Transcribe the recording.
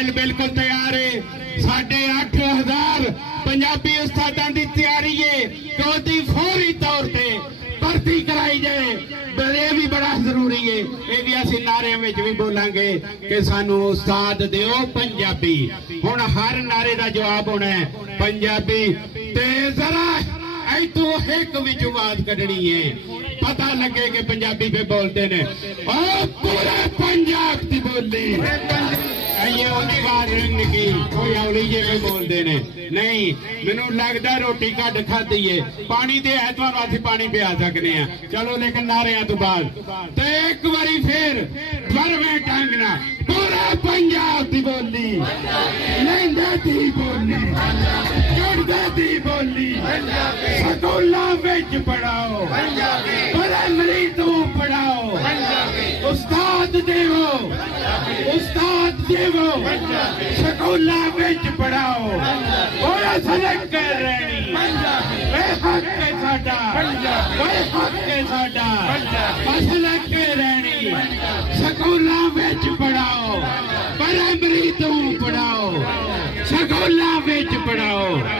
File बिल्कुल तैयार है। साढ़े 8,000 पंजाबी उस्तादां दी तैयारी है कि उसकी फौरी तौर पर भर्ती कराई जाए। ये भी बड़ा जरूरी है। ये भी असीं नारे में भी बोलांगे कि सानू उस्ताद दिओ पंजाबी। हुण हर नारे का जवाब होना है पंजाबी। ते जरा तू एक विच आवाज कढ़नी है, पता लगे कि पंजाबी पे बोलते ने। और पूरे पंजाब की बोली ये उन्हीं बात की कोई अवली जे भी बोलते ने नहीं। मैनू लगता रोटी घट खाधी है, पानी दे है तो असीं पानी पिया सकने हैं। चलो लेकिन नारियां तो बाद तो एक बारी फिर बरवे टांगना पूरे पंजाब की बोली, लैंदे दी बोली, चढ़दे दी बोली, स्कूलों विच पढ़ाओ, प्राइमरी तो पढ़ाओ, उस्ताद देवो, उस्ताद देवो, स्कूलों विच पढ़ाओ। और सलक कर रही हक है साडा, हक है साडा, असलक कर रही स्कूलों विच पढ़ाओ, प्राइमरी तो पढ़ाओ, स्कूलों विच पढ़ाओ।